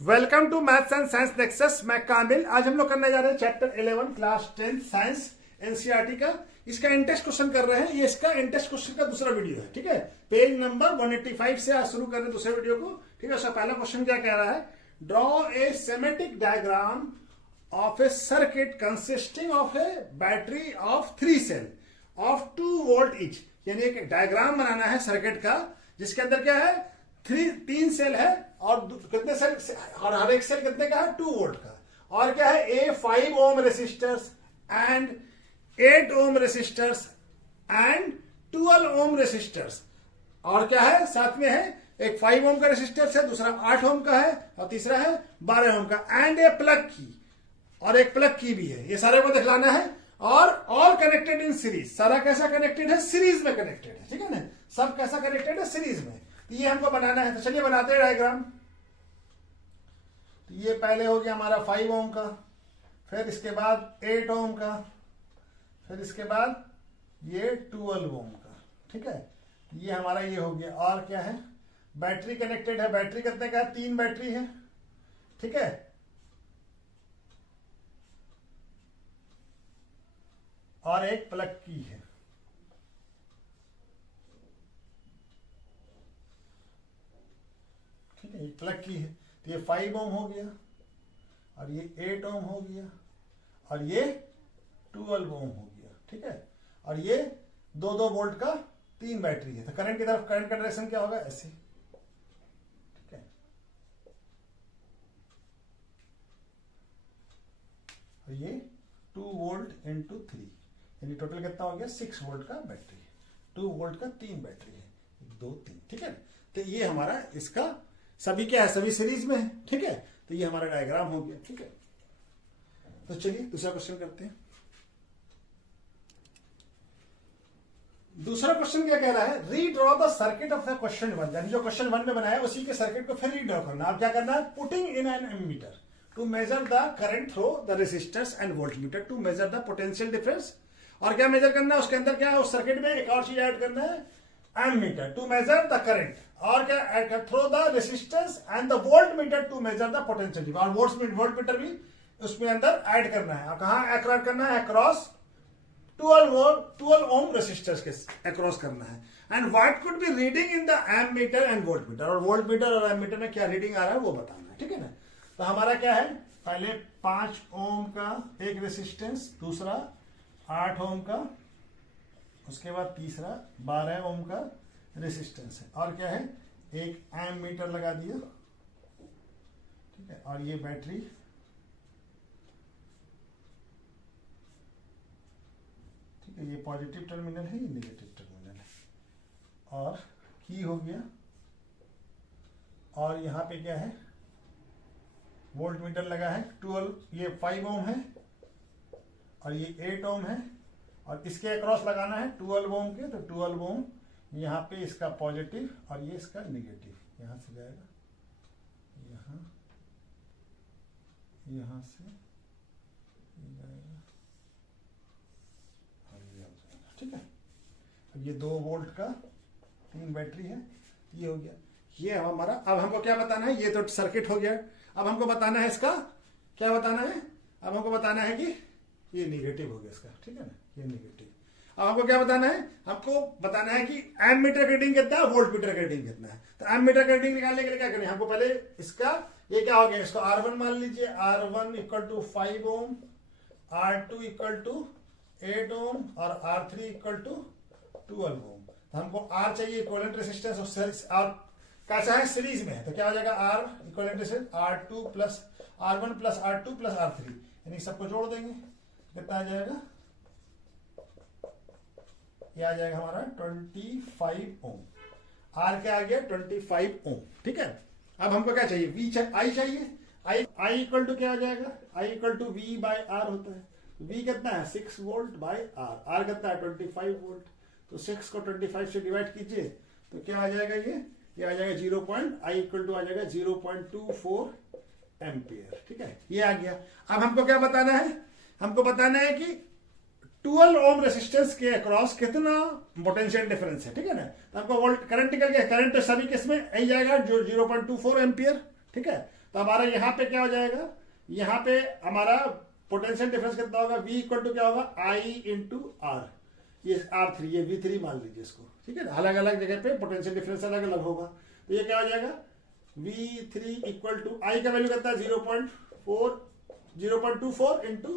Welcome to maths and science nexus. मैं कामिल। आज हम लोग करने जा रहे हैं चैप्टर 11 क्लास 10 साइंस एनसीईआरटी का। इसका इंटेस्ट क्वेश्चन कर रहे हैं। ये इसका इंटेस्ट क्वेश्चन का दूसरा वीडियो है। ठीक है, पेज नंबर 185 से आज शुरू कर रहे हैं दूसरे वीडियो को। ठीक है, उसका पहला क्वेश्चन क्या कह रहा है? Draw a schematic diagram of a circuit consisting of a battery of 3 cell of 2 volt each. यानी एक डायग्राम बनाना है सर्किट का जिसके अंदर क्या है, 3 सेल है और कितने सेल, और हर एक सेल कितने का है, 2 वोल्ट का। और क्या है, a 5 ohm resistors and 8 ohm resistors and 12 ohm resistors. और क्या है, साथ में है एक 5 ओम का रेसिस्टर है, दूसरा 8 ओम का है और तीसरा है 12 ओम का। एंड ए प्लग की, और एक प्लग की भी है। ये सारे को दिखलाना है। और ऑल कनेक्टेड इन सीरीज। सारा कैसा कनेक्टेड है, सीरीज में कनेक्टेड है। ठीक है ना, सब कैसा कनेक्टेड है, सीरीज में। तो ये हमको बनाना है। तो चलिए बनाते हैं डायग्राम। तो ये पहले हो गया हमारा 5 ओम का, फिर इसके बाद 8 ओम का, फिर इसके बाद ये 12 ओम का। ठीक है, ये हमारा ये हो गया। और क्या है, बैटरी कनेक्टेड है। बैटरी कितने का है, 3 बैटरी है। ठीक है, और एक प्लग की है। ठीक है, ये प्लग की है। तो ये 5 ओम हो गया और ये 8 ओम हो गया और ये 12 ओम हो गया। ठीक है, और ये 2-2 वोल्ट का 3 बैटरी है। तो करंट की तरफ करंट का डायरेक्शन क्या होगा, ऐसे। ठीक है, और ये 2 वोल्ट इंटू 3, यानी टोटल कितना हो गया, 6 वोल्ट का बैटरी है। 2 वोल्ट का 3 बैटरी है, 2 3। ठीक है, तो ये हमारा इसका सभी क्या है, सभी सीरीज में है। ठीक है, तो ये हमारा डायग्राम हो गया। ठीक है, तो चलिए दूसरा क्वेश्चन करते हैं। दूसरा क्वेश्चन क्या कह रहा है, redraw the circuit of the question 1। यानी जो क्वेश्चन 1 में बनाया उसी के सर्किट को फिर रीड्रॉ करना। अब क्या करना है, putting in an ammeter to measure the current through the resistors and voltmeter to measure the potential difference. और क्या मेजर करना है, उसके अंदर क्या है, उस सर्किट में एक और चीज ऐड करना है, ammeter to measure the current. और क्या, through the resistance and the voltmeter to measure the potential. और वोल्ट मीटर भी उसमें अंदर ऐड करना है। और कहां ऐड करना है, अक्रॉस 12 ओम रेसिस्टर्स के अक्रॉस करना है। And what could be reading in the ammeter and voltmeter. और वोल्ट मीटर और एमीटर में क्या रीडिंग आ रहा है वो बताना है। ठीक है ना, तो हमारा क्या है, पहले 5 ओम का एक रेसिस्टेंस, दूसरा 8 ओम का, उसके बाद तीसरा 12 ओम का रेसिस्टेंस है। और क्या है, एक एम मीटर लगा दिया। ठीक है, और ये बैटरी। ठीक है, ये पॉजिटिव टर्मिनल है, ये नेगेटिव टर्मिनल है। और की हो गया। और यहां पे क्या है, वोल्ट मीटर लगा है 12, ये 5 ओम है और ये 8 ओम है। और इसके अक्रॉस लगाना है 12 ओम के, तो 12 ओम यहाँ पे इसका पॉजिटिव और ये इसका नेगेटिव। यहां से जाएगा, यहां से ये जाएगा और ये हो जाएगा। ठीक है, अब ये 2 वोल्ट का 3 बैटरी है, ये हो गया। ये हमारा, अब हमको क्या बताना है, ये तो सर्किट हो गया। अब हमको बताना है इसका क्या बताना है, अब हमको बताना है कि ये नेगेटिव हो गया इसका। ठीक है ना, ये नेगेटिव। अब हमको क्या बताना है, हमको बताना है कि एम मीटर का रीडिंग कितना है, वोल्ट मीटर का रीडिंग कितना है। तो एम मीटर का रीडिंग निकालने के लिए क्या करें, हमको पहले इसका ये क्या हो गया, इसको R1 मान लीजिए। R1 equal to 5 ohm, R2 equal to 8 ohm और R3 इक्वल टू 12 ओम। तो हमको R चाहिए इक्विवेलेंट रेजिस्टेंस, और कैसा है, सीरीज में है। तो क्या हो जाएगा, R equivalent resistance R2 plus R1 plus R2 plus R3, यानी सबको जोड़ देंगे, कितना आ जाएगा, ये आ जाएगा हमारा 25 ओम। आर क्या आ गया, 25 ओम। ठीक है, अब हमको क्या चाहिए, वी आई चाहिए। आई इक्वल टू क्या आ जाएगा, I equal to V by R होता है। वी कितना है, 6 वोल्ट बाय आर। आर कितना है, 25 वोल्ट। तो 6 को 25 से डिवाइड कीजिए तो क्या आ जाएगा, ये आ जाएगा 0. आई इक्वल टू आ जाएगा 0.24 एम्पियर। ठीक है, ये आ गया। अब हमको क्या बताना है, हमको बताना है कि 12 ओम रेसिस्टेंस के अक्रॉस कितना पोटेंशियल डिफरेंस है। ठीक है ना, तो हमको वोल्ट करंट निकल गया। करंट सभी किस में आई जाएगा, जो 0.24 एम्पियर। ठीक है, तो हमारा यहाँ पे क्या हो जाएगा, यहाँ पे हमारा पोटेंशियल डिफरेंस कितना होगा, V इक्वल टू क्या होगा, I इंटू आर, ये R3, ये V3 मान लीजिए इसको, ठीक है ना। अलग अलग जगह पे पोटेंशियल डिफरेंस अलग अलग होगा, तो ये क्या हो जाएगा, V3 इक्वल टू I का वैल्यू कितना है 0.24 इंटू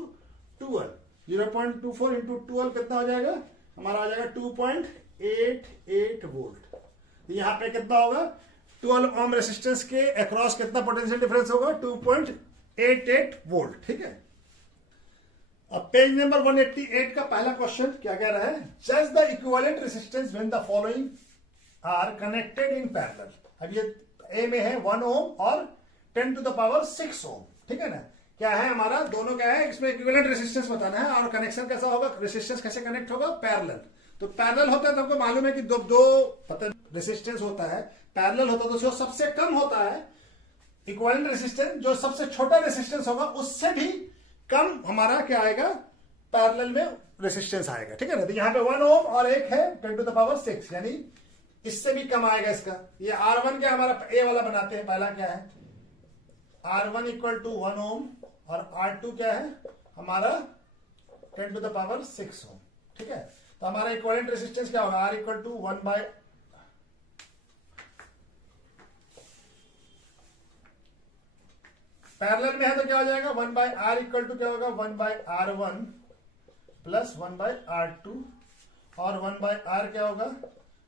12, 0.24 इंटू 12 कितना हो जाएगा, हमारा आ जाएगा 2.88 वोल्ट। तो यहाँ पे कितना होगा, 12 ओम रेसिस्टेंस के अक्रॉस कितना पोटेंशियल डिफरेंस होगा, 2.88 वोल्ट, ठीक है। अब पेज नंबर 188 का पहला क्वेश्चन क्या कह रहा है, जज the equivalent resistance when the following are connected in parallel. अब ये ए में है 1 ओम और 10 टू द पावर 6 ओम, ठीक है ना। क्या है हमारा, दोनों क्या है, इसमें इक्विवेलेंट रेसिस्टेंस बताना है और कनेक्शन कैसा होगा, रेसिस्टेंस कैसे कनेक्ट होगा, पैरेलल। तो पैरेलल होता है तो हमको मालूम है कि दो पता रेसिस्टेंस होता है, पैरेलल होता है तो जो सबसे कम होता है इक्विवेलेंट रेसिस्टेंस, जो सबसे छोटा रेसिस्टेंस होगा उससे भी कम हमारा क्या आएगा, पैरेलल में रेसिस्टेंस आएगा, ठीक है ना। तो यहाँ पे 1 ओम और एक है 10 टू द पावर 6, यानी इससे भी कम आएगा इसका। ये R1 क्या हमारा ए वाला बनाते हैं, पहला क्या है R1 इक्वल टू 1 ओम और R2 क्या है हमारा 10 टू द पावर 6 ओम, ठीक है। तो हमारा इक्विवेलेंट रेसिस्टेंस क्या होगा, R equal to 1 by parallel में है तो क्या हो जाएगा 1 बाय R इक्वल टू क्या होगा 1 by R1 plus 1 by R2 और 1 बाय R क्या होगा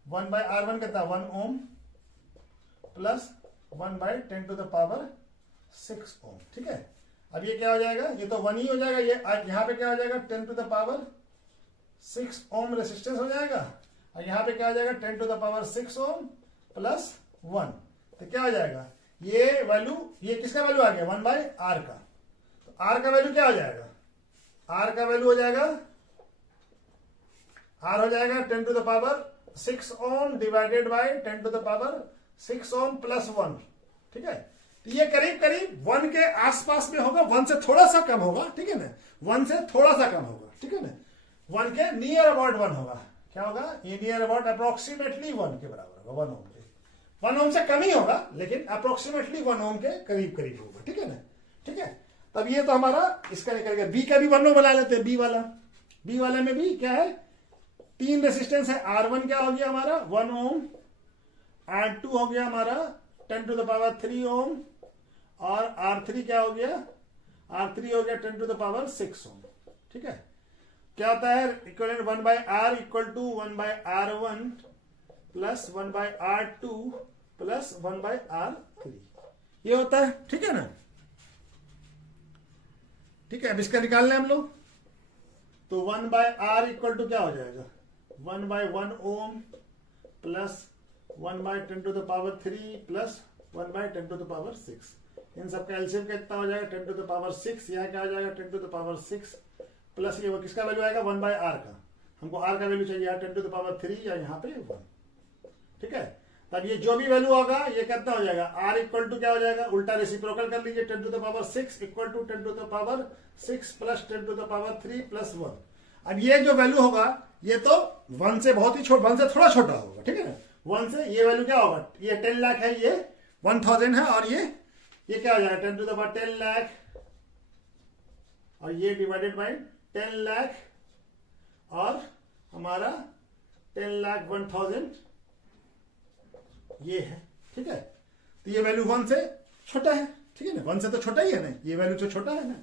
1 बाय R1 कितना 1 ohm plus 1 by 10 to the power 6 ohm, ठीक है। अब ये क्या हो जाएगा, ये तो 1 ही हो जाएगा, ये यहाँ पे क्या हो जाएगा 10 to the power 6 ohm resistance हो जाएगा और यहाँ पे क्या हो जाएगा 10 to the power 6 ohm plus 1, तो क्या हो जाएगा, ये वैल्यू, ये किसका वैल्यू आ गया 1 बाय R का। तो R का वैल्यू क्या हो जाएगा, R का वैल्यू हो जाएगा, R हो जाएगा 10 to the power 6 ohm divided by 10 to the power 6 ohm plus 1, ठीक है। तो ये करीब करीब 1 के आसपास में होगा, 1 से थोड़ा सा कम होगा, ठीक है ना, 1 से थोड़ा सा कम होगा, ठीक है ना, 1 के नियर अबाउट 1 होगा, क्या होगा, ये नियर अबाउट अप्रोक्सीमेटली 1 के बराबर होगा, 1 ओम के, 1 ओम से कम ही होगा लेकिन अप्रोक्सीमेटली 1 ओम के करीब करीब होगा, ठीक है ना, ठीक है। तब ये तो हमारा इसका निकल गया। बी का भी 1 ओम बना लेते हैं, बी वाला में भी क्या है, 3 रेसिस्टेंस है, R1 क्या हो गया हमारा 1 ओम, R2 हो गया हमारा 10 टू द पावर 3 ओम और R3 क्या हो गया, R3 हो गया 10 टू द पावर 6 ओम, ठीक है। क्या होता है equivalent 1 by R equal to 1 by R1 plus 1 by R2 plus 1 by R3, ये होता है, ठीक है ना, ठीक है। अब इसका निकालना है हम लोग, तो 1 बाय R इक्वल टू क्या हो जाएगा 1 by 1 ohm plus 1 by 10 to the power 3 plus 1 by 10 to the power 6, इन सबका एलसीएम कितना हो जाएगा 10 टू द पावर 6, यहाँ क्या हो जाएगा 10 टू द पावर 6 प्लस ये किसका वैल्यू आएगा 1 बाय R का, हमको R का वैल्यू चाहिए 10 टू द पावर 3 या यहाँ पे 1, ठीक है। तब ये जो भी वैल्यू होगा ये कितना हो जाएगा, R इक्वल टू क्या हो जाएगा, उल्टा रेसिप्रोकल कर लीजिए, 10 to the power 6 equal to 10 to the power 6 plus 10 to the power 3 plus 1। अब ये जो वैल्यू होगा ये तो 1 से बहुत ही छोटा, 1 से थोड़ा छोटा होगा, ठीक है ना, 1 से ये वैल्यू क्या होगा, ये 10 लाख है, ये 1000 है और ये क्या हो जाएगा 10 टू द पावर 10 लाख और ये डिवाइडेड बाय 10 लाख और हमारा 10 लाख 1000 ये है, ठीक है। तो ये वैल्यू 1 से छोटा है, ठीक है ना, 1 से तो छोटा ही है ना, ये वैल्यू तो छोटा है ना,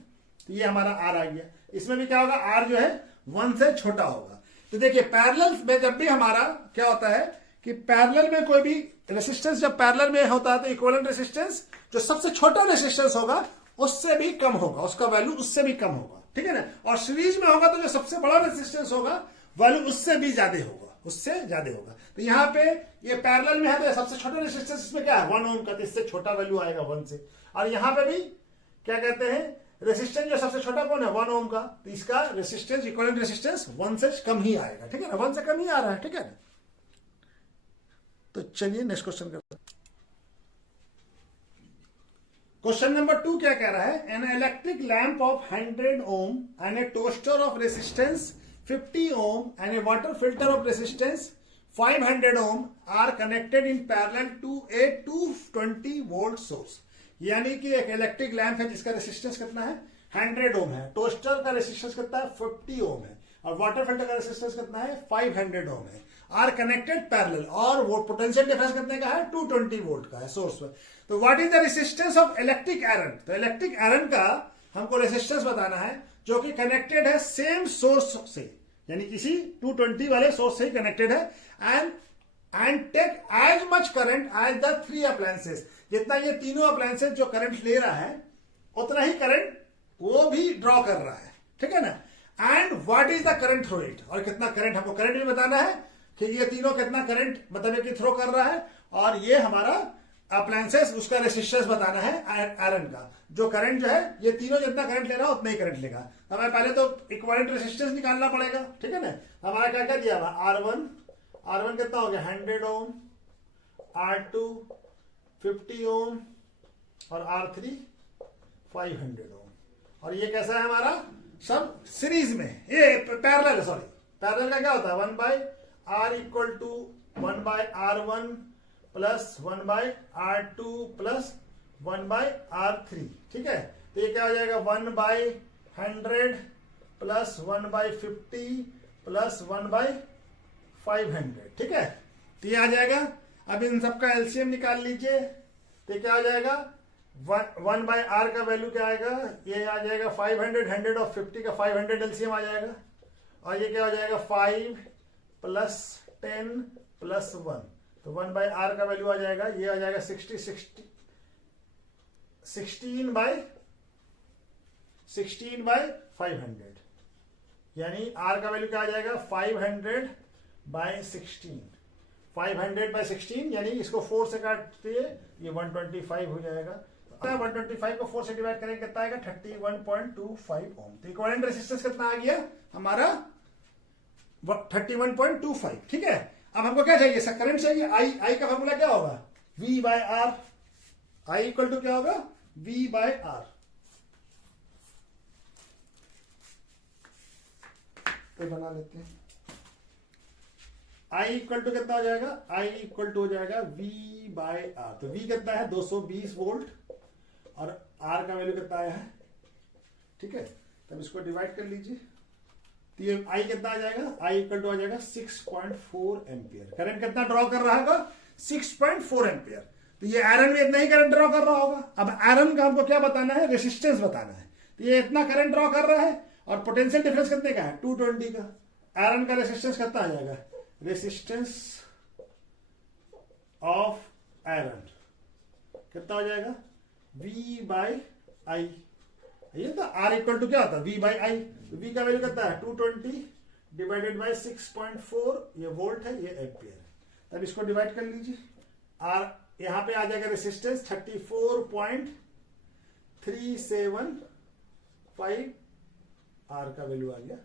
तो ये हमारा R आ गया। इसमें भी क्या होगा, R जो है 1 से छोटा होगा। तो देखिए पैरेलल में जब भी हमारा क्या होता है कि पैरेलल में कोई भी रेसिस्टेंस जब पैरेलल में होता है तो इक्विवेलेंट रेसिस्टेंस जो सबसे छोटा रेसिस्टेंस होगा उससे भी कम होगा, उसका वैल्यू उससे भी कम होगा, ठीक है ना। और सीरीज में होगा तो जो सबसे बड़ा रेसिस्टेंस होगा वैल्यू उससे भी ज्यादा होगा, उससे ज्यादा होगा। तो यहाँ पे ये पैरेलल में है तो सबसे छोटा रेसिस्टेंस इसमें क्या है 1 ओम का, तो इससे छोटा वैल्यू आएगा 1 से। और यहाँ पे भी क्या कहते हैं रेसिस्टेंस जो सबसे छोटा कौन है 1 ओम का, तो इसका रेसिस्टेंस इक्विवेलेंट रेसिस्टेंस 1 से कम ही आएगा, ठीक है ना, 1 से कम ही आ रहा है, ठीक है ना। तो चलिए नेक्स्ट क्वेश्चन करते हैं। क्वेश्चन नंबर 2 क्या कह रहा है, an electric lamp of 100 ohm and a toaster of resistance 50 ohm and a water filter of resistance 500 ohm are connected in parallel to a 220 volt source. यानी कि एक इलेक्ट्रिक लैंप है जिसका रेसिस्टेंस कितना है 100 ओम है, टोस्टर का रेसिस्टेंस कितना है 50 ओम है, और वाटर फिल्टर का रेसिस्टेंस कितना है 500 ओम है, आर कनेक्टेड पैरेलल, और वो पोटेंशियल डिफरेंस कितने का है 220 वोल्ट का है सोर्स में। तो what is the resistance of electric iron? तो इलेक्ट्रिक आयरन का हमको रेसिस्टेंस बताना है जो कि कनेक्टेड है सेम सोर्स से, यानी किसी 220 वाले सोर्स से कनेक्टेड है, and take as much current as the 3 appliances. जितना ये तीनों अप्लायंसेस जो करंट ले रहा है उतना ही करंट वो भी ड्रॉ कर रहा है, ठीक है ना। And what is the current through it, और कितना करंट, हमको करंट भी बताना है कि ये तीनों कितना करंट मतलब कि थ्रो कर रहा है, और ये हमारा अप्लायंसेस उसका रेसिस्टेंस बताना है आयरन का। जो करंट जो है ये तीनों जितना करंट ले रहा है उतना ही करंट लेगा। हमें पहले तो इक्विवेलेंट रेसिस्टेंस निकालना पड़ेगा, ठीक है ना। हमारा क्या क्या दिया हुआ R1 कितना हो गया 100 ओम, R2 50 ओम, और R3 500 ओम। और ये कैसा है हमारा सब सीरीज में, ये पैरेलल, सॉरी पैरेलल का क्या होता है 1/R equal to 1/R1 plus 1/R2 plus 1/R3, ठीक है। तो ये क्या हो जाएगा 1/100 प्लस 1/50 प्लस 1/500, ठीक है। तो ये आ जाएगा। अब इन सबका एलसीएम निकाल लीजिए, तो क्या आ जाएगा 1/R का वैल्यू क्या आएगा, ये आ जाएगा 500, 100 और 50 का 500 एलसीएम आ जाएगा, और ये क्या हो जाएगा 5 प्लस 10 प्लस 1, तो 1/R का वैल्यू आ जाएगा, ये आ जाएगा 16/500, यानी R का वैल्यू क्या आ जाएगा 500/16, 500/16, यानी इसको 4 से काटते ये 125 हो जाएगा। 125 को 4 से डिवाइड करेंगे कितना आएगा 31.25 ओम। तो इक्विवेलेंट रेजिस्टेंस कितना आ गया हमारा 31.25, ठीक है। अब हमको क्या चाहिए, करंट चाहिए। आई का फॉर्मूला क्या होगा V/R, I इक्वल टू क्या होगा V/R। तो बना लेते हैं, I इक्वल टू कितना हो जाएगा, I इक्वल टू हो जाएगा V/R। तो V कितना है 220 वोल्ट, और R का वैल्यू कितना आया है, ठीक है। तब इसको डिवाइड कर लीजिए, तो ये I कितना आ जाएगा, I इक्वल टू आ जाएगा 6.4 एम्पियर। करंट कितना ड्रॉ कर रहा होगा 6.4 एम्पियर। तो ये आयरन में इतना ही करंट ड्रॉ कर रहा होगा। अब आयरन का हमको क्या बताना है, रेसिस्टेंस बताना है। तो ये इतना करंट ड्रॉ कर रहा है, और पोटेंशियल डिफरेंस कितने का है 220 का। आयरन का रेसिस्टेंस कितना आ जाएगा, रेसिस्टेंस ऑफ आयरन कितना हो जाएगा V/I। ये तो R इक्वल टू क्या होता है V/I। तो V का वैल्यू कितना है 220 डिवाइडेड बाय 6.4, ये वोल्ट है, ये एम्पियर है। तब इसको डिवाइड कर लीजिए, R यहां पे आ जाएगा रेसिस्टेंस 34.375, R का वैल्यू आ गया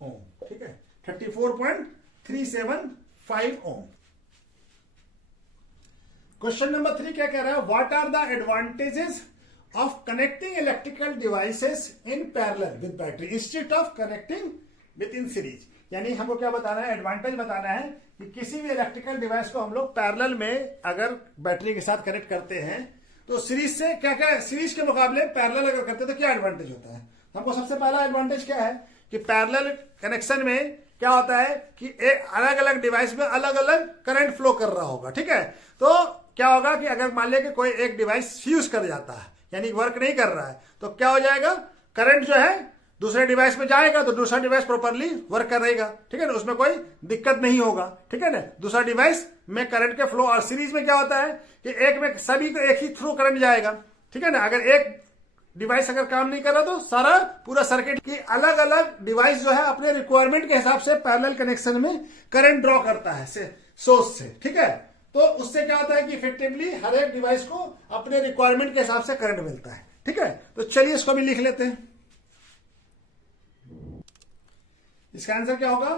ओम, ठीक है 34.375 ओम। क्वेश्चन नंबर 3 क्या कह रहा है, what are the advantages of connecting electrical devices in parallel with battery instead of connecting with in series. यानी हमको क्या बताना है, एडवांटेज बताना है कि किसी भी इलेक्ट्रिकल डिवाइस को हम लोग पैरेलल में अगर बैटरी के साथ कनेक्ट करते हैं तो सीरीज से क्या क्या, सीरीज के मुकाबले पैरेलल अगर करते हैं तो क्या एडवांटेज होता है। हमको सबसे पहला एडवांटेज क्या है कि पैरेलल कनेक्शन में क्या होता है कि एक अलग अलग डिवाइस में अलग अलग करंट फ्लो कर रहा होगा, ठीक है। तो क्या होगा कि अगर मान लिया कि कोई एक डिवाइस फ्यूज कर जाता है, यानी वर्क नहीं कर रहा है, तो क्या हो जाएगा करंट जो है दूसरे डिवाइस में जाएगा, तो दूसरा डिवाइस प्रॉपर्ली वर्क करेगा, ठीक है ना, उसमें कोई दिक्कत नहीं होगा, ठीक है ना। दूसरा डिवाइस में करंट के फ्लो, और सीरीज में क्या होता है कि एक में सभी को एक ही थ्रू करंट जाएगा, ठीक है ना। अगर एक डिवाइस अगर काम नहीं कर रहा तो सारा पूरा सर्किट की अलग अलग डिवाइस जो है अपने रिक्वायरमेंट के हिसाब से पैरेलल कनेक्शन में करंट ड्रॉ करता है सोर्स से, ठीक है। तो उससे क्या होता है कि इफेक्टिवली हर एक डिवाइस को अपने रिक्वायरमेंट के हिसाब से करंट मिलता है, ठीक है। तो चलिए इसको भी लिख लेते हैं। इसका आंसर क्या होगा,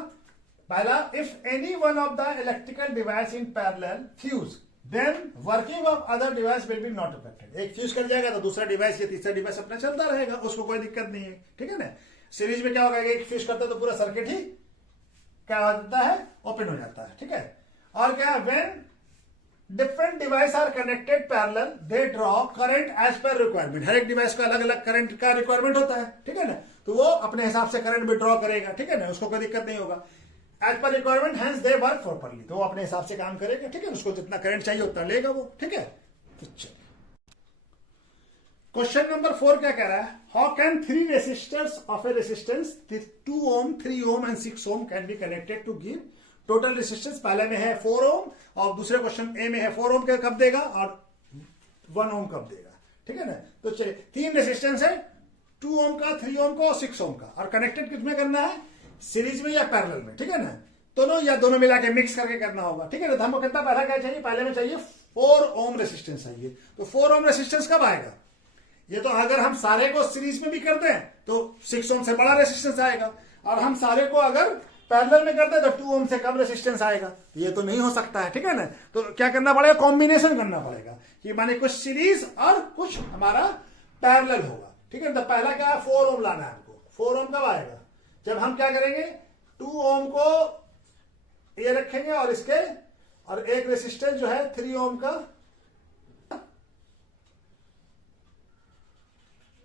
पहला, if any one of the electrical device in parallel fuse then working of other device will be not affected. एक फ्यूज कर जाएगा तो दूसरा डिवाइस या तीसरा डिवाइस अपना चलता रहेगा, उसको कोई दिक्कत नहीं है, ठीक है ना। सीरीज में क्या होगा, एक फ्यूज करता है तो पूरा सर्किट ही क्या हो जाता है, ओपन हो जाता है, ठीक है। और क्या, when different device are connected parallel, they draw current as per requirement. हर एक डिवाइस का अलग अलग करंट का रिक्वायरमेंट होता है, ठीक है ना, तो वो अपने हिसाब से करंट भी ड्रॉ करेगा, ठीक है ना, उसको कोई दिक्कत नहीं होगा। As per requirement hence they work properly, तो वो अपने हिसाब से काम करेगा, ठीक है, उसको जितना करंट चाहिए उतना लेगा वो, ठीक है। क्वेश्चन नंबर 4 क्या कह रहा है, how can 3 resistors of a resistance 2 ohm 3 ohm and 6 ohm can be connected to give total resistance. पहले में है 4 ओम और दूसरे क्वेश्चन ए में है 4 ओम कब देगा और 1 ओम कब देगा, ठीक है ना। तो चलिए 3 रेसिस्टेंस है, 2 ओम का, 3 ओम का और 6 ओम का, और कनेक्टेड किसमें करना है, सीरीज में या पैरेलल में, ठीक है ना, दोनों या दोनों मिला के मिक्स करके करना होगा, ठीक है ना। तो हमको कितना पहला क्या चाहिए, पहले में चाहिए 4 ओम रेसिस्टेंस चाहिए। तो 4 ओम रेसिस्टेंस कब आएगा, ये तो अगर हम सारे को सीरीज में भी कर दें तो 6 ओम से बड़ा रेसिस्टेंस आएगा, और हम सारे को अगर पैरेलल में करते हैं तो 2 ओम से कम रेसिस्टेंस आएगा। ये तो नहीं हो सकता है, ठीक है ना। तो क्या करना पड़ेगा, कॉम्बिनेशन करना पड़ेगा, कि माने कुछ सीरीज और कुछ हमारा पैरेलल होगा, ठीक है। तो पहला क्या है, 4 ओम लाना है हमको। 4 ओम कब आएगा, जब हम क्या करेंगे, 2 ओम को ये रखेंगे और इसके और एक रेसिस्टेंस जो है 3 ओम का,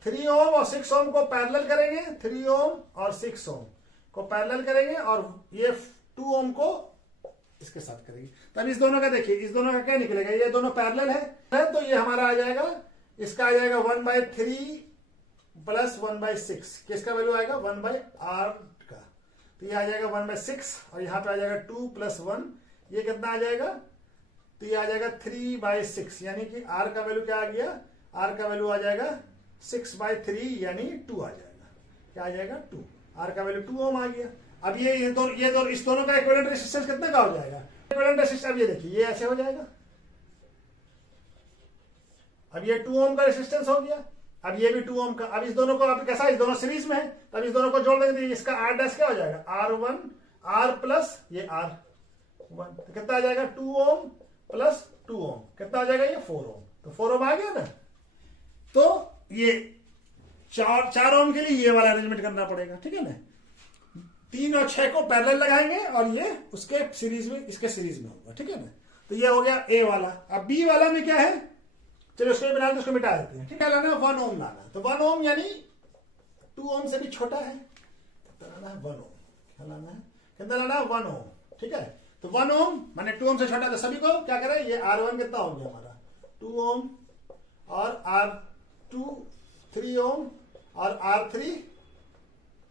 3 ओम और 6 ओम को पैरेलल करेंगे, 3 ओम और 6 ओम को पैरेलल करेंगे, और ये 2 ओम को इसके साथ करेंगे। तब इस दोनों का देखिए, इस दोनों का क्या निकलेगा, ये दोनों पैरेलल है तो ये हमारा आ जाएगा, इसका आ जाएगा 1/3 प्लस 1/6, किसका वैल्यू आएगा 1/r का, तो ये आ जाएगा 1/6, और यहां पे आ जाएगा 2 + 1, ये कितना आ जाएगा, तो ये आ जाएगा 3/6, यानी कि r का वैल्यू क्या आ गया, r का वैल्यू आ जाएगा 6/3 यानी 2 आ जाएगा, क्या आ जाएगा 2, R का वैल्यू 2 ओम आ गया। अब ये इस दोनों का इक्विवेलेंट रेजिस्टेंस कितना का हो जाएगा, इक्विवेलेंट रेजिस्टेंस, अब ये देखिए ये ऐसे हो जाएगा, अब ये 2 ओम का रेजिस्टेंस हो गया, अब ये भी 2 ओम का। अब इस दोनों को अब कैसा, इस दोनों सीरीज में है, तब इस दोनों को जोड़ देंगे तो इसका R डैश क्या हो जाएगा, R1 R प्लस ये R1, तो कितना आ जाएगा 2 ओम प्लस 2 ओम, कितना आ जाएगा ये 4 ओम, तो 4 ओम आ गया ना। तो ये 4 ओम के लिए ये वाला अरेंजमेंट करना पड़ेगा, ठीक है ना। 3 और 6 को पैरेलल लगाएंगे और ये उसके सीरीज में, इसके सीरीज में होगा, ठीक है ना। तो ये हो गया ए वाला। अब बी वाला में क्या है, चलो उसको बना उसको मिटा देते हैं, ठीक है। लाना 1 ओम लाना, तो 1 ओम यानी 2 ओम से भी छोटा है, तो लाना है 1 ओम, क्या लाना है, कितना लाना है 1 ओम, ठीक है। तो 1 ओम माने 2 ओम से छोटा, तो सभी को क्या करें, ये R1 कितना हो गया हमारा 2 ओम और R2 3 ओम और R3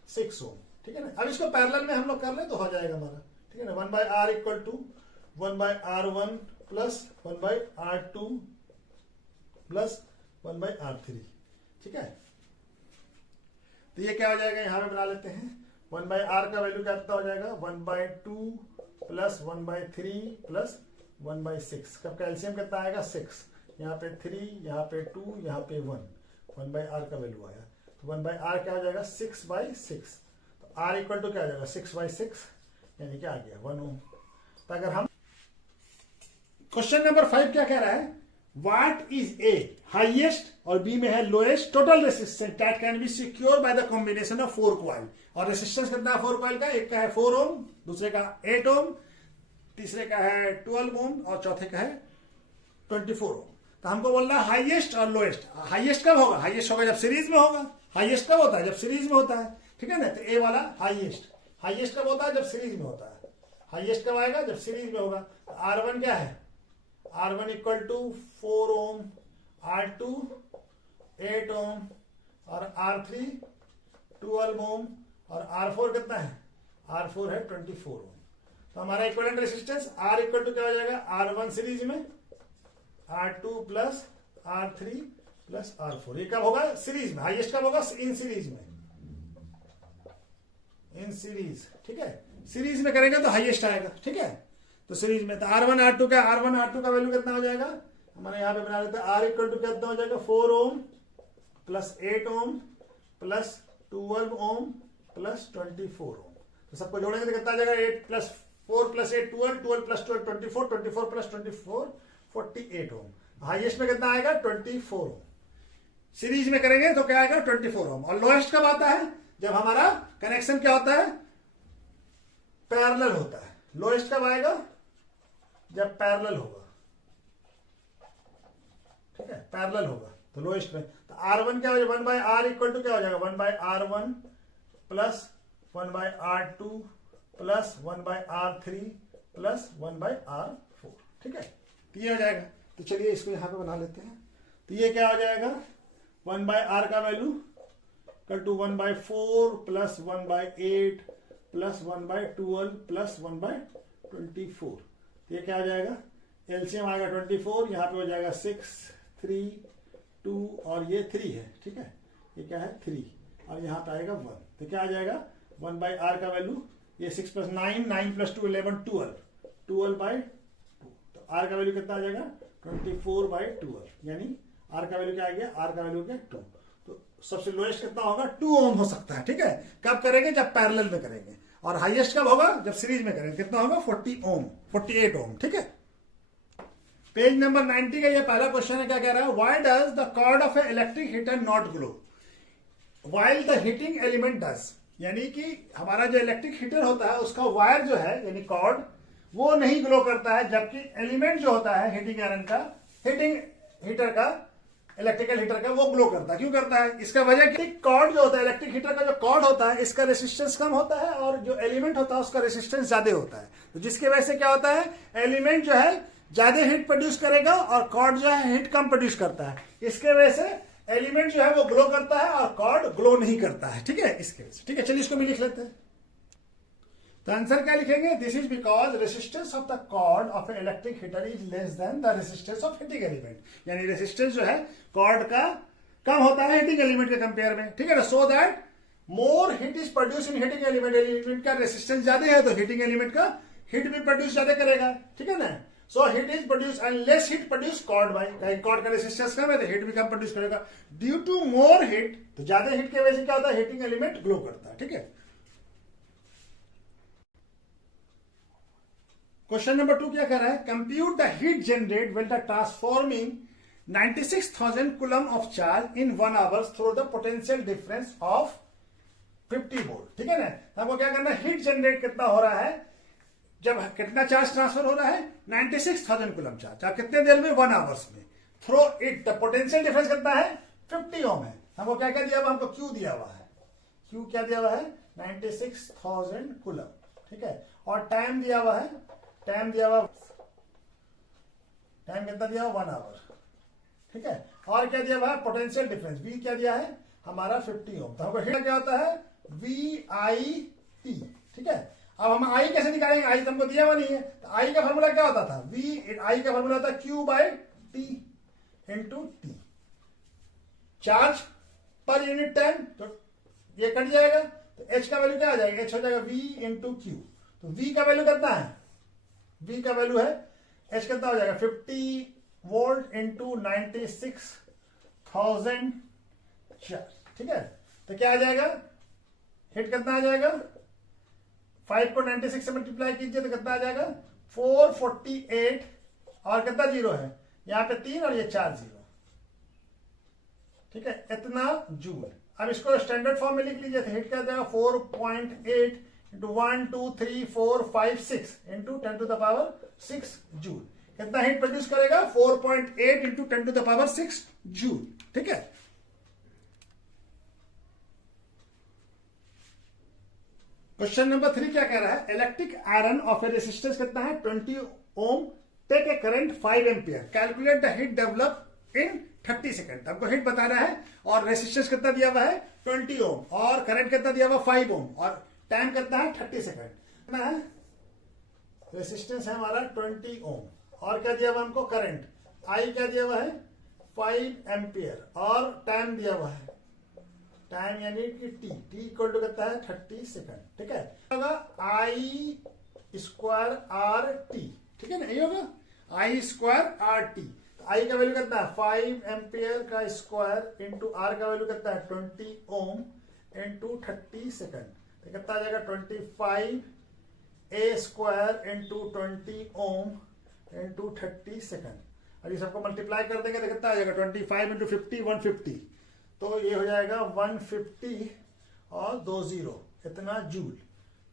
6 ओम, ठीक है ना। अब इसको पैरेलल में हम लोग कर लें तो हो जाएगा हमारा, ठीक है ना। 1/R equal to 1/R1 plus 1/R2 plus 1/R3, ठीक है। तो ये क्या हो जाएगा, यहां पे बना लेते हैं, 1/R का वैल्यू कितना हो जाएगा 1/2 प्लस 1/3 प्लस 1/6, कब कैल्शियम कितना आएगा 6, यहाँ पे 3, यहाँ पे 2, यहाँ पे 1/R का वैल्यू आया, तो 1/R क्या हो जाएगा 6/6, तो R इक्वल टू क्या हो जाएगा 6/6, यानी क्या आ गया 1 ओम। तो अगर हम क्वेश्चन नंबर 5 क्या कह रहा है, व्हाट इज ए हाईएस्ट और बी में है lowest total resistance that can be secure by the combination of 4 coil, और रेसिस्टेंस कितना है 4 कॉइल का, एक का है 4 ओम, दूसरे का 8 ओम, तीसरे का है 12 ओम और चौथे का है 24 ओम। तो हमको बोलना है हाईएस्ट और लोएस्ट। हाईएस्ट कब होगा, हाईएस्ट होगा जब सीरीज में होगा। हाईएस्ट कब होता है, जब सीरीज में होता है, ठीक है ना। तो ए वाला हाईएस्ट, हाईएस्ट कब होता है, जब सीरीज में होता है। हाईएस्ट कब आएगा, जब सीरीज में होगा। R1 क्या है, R1 equal to 4 Om, R2 8 ohm और R3 12 ओम और R4 कितना है, R4 है 24 ओम। तो हमारा equivalent resistance R equal to क्या हो जाएगा, R1 सीरीज में, R2 plus R3 plus R4। ये कब होगा, सीरीज में। हाईएस्ट कब होगा, इन सीरीज में, इन सीरीज, ठीक है। सीरीज में करेंगे तो हाईएस्ट आएगा, ठीक है। तो सीरीज में तो R1 R2 का वैल्यू कितना हो जाएगा, हमारे यहां पे बना लेते हैं, R इक्वल टू कितना हो जाएगा 4 ohm plus 8 ohm plus 12 ohm plus 24 ohm. तो सबको जोड़ेंगे तो कितना आ जाएगा, 8 प्लस 4 प्लस 8 12, 12 प्लस 12 24, 24 प्लस 24 48 ओम। हाईएस्ट में कितना आएगा 24 ओम। सीरीज में करेंगे तो क्या आएगा 24 ओम। और लोएस्ट कब आता है, जब हमारा कनेक्शन क्या होता है, पैरेलल होता है। लोएस्ट कब आएगा, जब पैरेलल होगा, ठीक है, पैरेलल होगा तो लोएस्ट में। तो R1 क्या हो जाएगा, 1/R इक्वल टू क्या हो जाएगा, 1/R1 plus 1/R2 plus 1/R3 plus 1/R4, ठीक है, तो ये हो जाएगा। तो चलिए इसको यहां पे बना लेते हैं। तो ये क्या हो जाएगा, 1/R का value equal to 1/4 plus 1/8 plus 1/12 plus 1/24। ये क्या हो जाएगा, एलसीएम आएगा 24, यहाँ पे हो जाएगा 6, 3, 2 और ये 3 है, ठीक है, ये क्या है 3 और यहाँ पे आएगा 1। तो क्या आ जाएगा 1/R का वैल्यू, ये 6 प्लस 9, 9 प्लस 2 11, 12/2। तो R का वैल्यू कितना आ जाएगा 24/12, यानी R का वैल्यू क्या आ गया, R का वैल्यू क्या 2। तो सबसे लोएस्ट कितना होगा 2 ओम हो सकता है, ठीक है। कब करेंगे, जब पैरेलल में करेंगे। और हाईएस्ट कब होगा, जब सीरीज में करेंगे। कितना होगा 40 ओम, 48 ओम, ठीक है। पेज नंबर 90 का ये पहला क्वेश्चन है, क्या कह रहा है, why does the cord of a electric heater not glow while the heating element does. यानी कि हमारा जो इलेक्ट्रिक हीटर होता है उसका वायर जो है यानी कॉर्ड वो नहीं ग्लो करता है, जबकि एलिमेंट जो होता है हीटिंग आयरन का, हीटिंग हीटर का, इलेक्ट्रिकल हीटर का, वो ग्लो करता है। क्यों करता है, इसका वजह कि कॉर्ड जो होता है, इलेक्ट्रिक हीटर का जो कॉर्ड होता है, इसका रेसिस्टेंस कम होता है और जो एलिमेंट होता है उसका रेसिस्टेंस ज्यादा होता है। तो जिसकी वजह से क्या होता है, एलिमेंट जो है ज्यादा हीट प्रोड्यूस करेगा और कॉर्ड जो है हीट कम प्रोड्यूस करता है। इसके वजह से एलिमेंट जो है वो ग्लो करता है और कॉर्ड ग्लो नहीं करता है, ठीक है, इसके वजह से। ठीक है, चलिए इसको भी लिख लेते हैं। तो आंसर क्या लिखेंगे, this is because resistance of the cord of a electric heater is less than the resistance of heating element. यानी रेसिस्टेंस जो है कॉर्ड का कम होता है हीटिंग एलिमेंट के कंपेयर में, ठीक है ना। So that more heat is produce in heating element, element का रेसिस्टेंस ज्यादा है तो हीटिंग एलिमेंट का हीट भी प्रोड्यूस ज्यादा करेगा, ठीक है ना। So heat is produce and less heat produce cord by, cord का रेसिस्टेंस कम है तो हीट भी कम प्रोड्यूस करेगा। ड्यू टू मोर हीट, तो ज्यादा हीट की वजह से क्या होता है, हीटिंग एलिमेंट ग्लो करता है, ठीक है। क्वेश्चन नंबर 2 क्या कर रहा है, compute the heat generate when the transforming 96,000 coulomb of charge in 1 hour through the potential difference of 50 volt, ठीक है ना। हमको क्या करना है, हीट जनरेट कितना हो रहा है, जब कितना चार्ज ट्रांसफर हो रहा है 96,000 कूलम चार्ज, कितने देर में 1 आवर्स में, through it the potential difference कितना है 50 ओम है। हमको क्या क्या दिया हुआ, हमको क्यू दिया हुआ है, क्यू क्या दिया हुआ है 96,000 कूलम, ठीक है। और टाइम दिया हुआ है, टाइम दिया हुआ, टाइम कितना दिया हुआ 1 आवर, ठीक है। और क्या दिया हुआ है पोटेंशियल डिफरेंस, वी क्या दिया है हमारा 50 ओम। तो हमको हीट क्या होता है वी आई टी, ठीक है। अब हम आई कैसे निकालेंगे, आई तो हमको दिया हुआ नहीं है, तो आई का फॉर्मूला क्या होता था, वी आई का फॉर्मूला होता है Q by T into T, charge per unit time, तो ये कट जाएगा, तो एच का वैल्यू क्या आ जाएगा, एच हो जाएगा वी इंटू क्यू। तो वी का वैल्यू कितना है, वी का वैल्यू है एच कितना हो जाएगा 50 वोल्ट इंटू 96,000 चार्ज, ठीक है। तो क्या आ जाएगा, हिट कितना आ जाएगा, 5 को 96 से मल्टीप्लाई कीजिए तो कितना आ जाएगा 448, और कितना जीरो है यहां पे 3 और ये 4 जीरो, ठीक है, इतना जूल। अब इसको स्टैंडर्ड फॉर्म में लिख लीजिए, तो हिट क्या जाएगा 4.8 into 1 2 3 4 5 6 into 10 to the power 6 joule. कितना हीट प्रोड्यूस करेगा 4.8 into 10 to the power 6 joule, ठीक है। क्वेश्चन नंबर 3 क्या कह रहा है, electric iron of a resistance कितना है 20 ohm, take a current 5 ampere, calculate the heat develop in 30 second. हमको हीट बताना है और रेसिस्टेंस कितना दिया हुआ है 20 ओम और करंट कितना दिया हुआ 5 ओम और टाइम कितना है 30 सेकंड। कितना है रेसिस्टेंस है हमारा 20 ओम और क्या दिया हुआ हमको करंट, आई क्या दिया हुआ है 5 एम्पियर और टाइम दिया हुआ है, टाइम यानी कि टी, टी इक्वल टू कितना है 30 सेकंड, ठीक है। होगा आई स्क्वायर आर टी, ठीक है ना, ये होगा आई स्क्वायर आर टी। आई का वैल्यू कितना है 5 एम्पियर का स्क्वायर इंटू आर का वैल्यू कितना है 20 ओम इंटू 30 सेकंड, तो कितना आ जाएगा 25 A square into 20 ohm into 30 second. और ये सबको मल्टीप्लाई कर देंगे तो कितना आ जाएगा 25 इंटू 50 150, तो ये हो जाएगा 150 और 20 इतना जूल,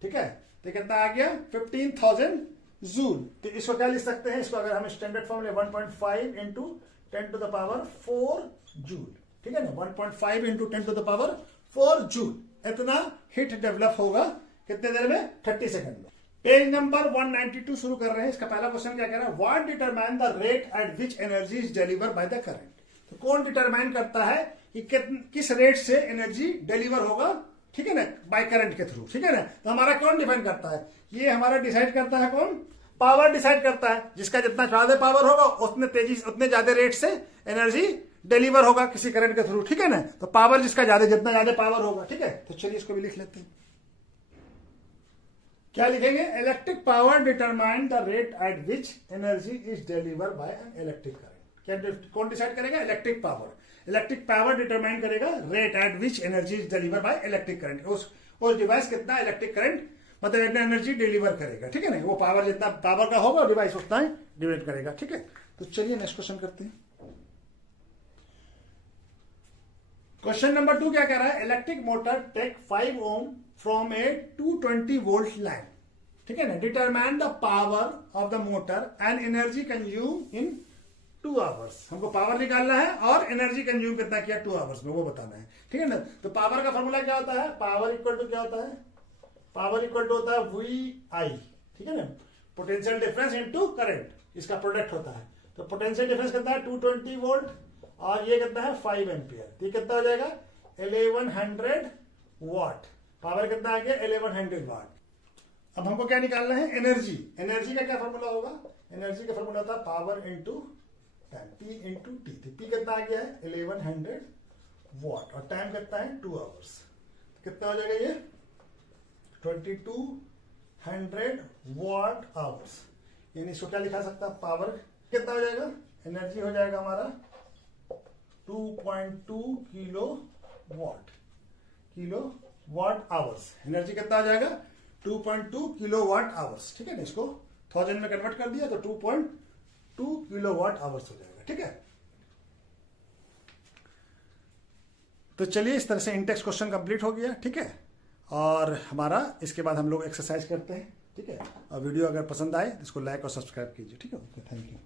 ठीक है। तो कितना आ गया 15,000 जूल। तो इसको क्या लिख सकते हैं, इसको अगर हम स्टैंडर्ड फॉर्म ले 1.5 into 10 to the power 4 joule, ठीक है ना, 1.5 into 10 to the power 4 joule, इतना हीट डेवलप होगा कितने देर में, 30 सेकंड में। पेज नंबर 192 शुरू कर रहे हैं। इसका पहला क्वेश्चन क्या कह रहा है, what determine the rate at which energy is deliver by the current. तो कौन डिटरमाइन करता है कि किस रेट से एनर्जी डिलीवर होगा, ठीक है ना, बाय करंट के थ्रू, ठीक है ना। तो हमारा कौन डिफाइन करता है, ये हमारा डिसाइड करता है कौन, पावर डिसाइड करता है। जिसका जितना ज्यादा पावर होगा उतने तेजी उतने ज्यादा रेट से एनर्जी डिलीवर होगा किसी करंट के थ्रू, ठीक है ना। तो पावर जिसका ज्यादा, जितना ज्यादा पावर होगा, ठीक है। तो चलिए इसको भी लिख लेते हैं। क्या लिखेंगे, electric power determine the rate at which energy is deliver by an electric current. क्या कौन डिसाइड करेगा, electric power. Electric power determine करेगा rate at which energy is deliver by electric current. उस डिवाइस कितना इलेक्ट्रिक करंट मतलब इतना energy deliver करेगा, ठीक है ना। वो पावर जितना पावर का होगा डिवाइस उतना ही डिलीवर करेगा, ठीक है। तो चलिए नेक्स्ट क्वेश्चन करते हैं। क्वेश्चन नंबर 2 क्या कह रहा है, electric motor take 5 ohm from a 220 volt line, ठीक है ना। Determine the power of the motor and energy consume in 2 hours. हमको पावर निकालना है और एनर्जी कंज्यूम कितना किया 2 आवर्स में, वो बताना है, ठीक है ना। तो पावर का फॉर्मूला क्या होता है, पावर इक्वल टू क्या होता है, पावर इक्वल टू होता है VI, ठीक है ना, पोटेंशियल डिफरेंस इनटू करंट, इसका प्रोडक्ट होता है। तो पोटेंशियल डिफरेंस कितना है 220 वोल्ट और ये कितना है 5 एम्पियर, तो ये कितना हो जाएगा 1100 वॉट। पावर कितना आ गया 1100 वाट। अब हमको क्या निकालना है, एनर्जी। एनर्जी का क्या फॉर्मूला होगा, एनर्जी का फॉर्मूला होता है power into time, P into T. तो P कितना आ गया है 1100 वॉट और टाइम कितना है 2 आवर्स। कितना हो जाएगा ये 2200 वॉट आवर्स। यानी इसको क्या लिखा सकता है, पावर कितना हो जाएगा, एनर्जी हो जाएगा हमारा 2.2 किलो वाट आवर्स। एनर्जी कितना आ जाएगा 2.2 किलो वाट आवर्स, ठीक है ना। इसको 1000 में कन्वर्ट कर दिया तो 2.2 किलो वाट आवर्स हो जाएगा, ठीक है। तो चलिए इस तरह से इंटेक्स क्वेश्चन कंप्लीट हो गया, ठीक है। और हमारा इसके बाद हम लोग एक्सरसाइज करते हैं, ठीक है। और वीडियो अगर पसंद आए तो इसको लाइक और सब्सक्राइब कीजिए, ठीक है। Okay, thank you.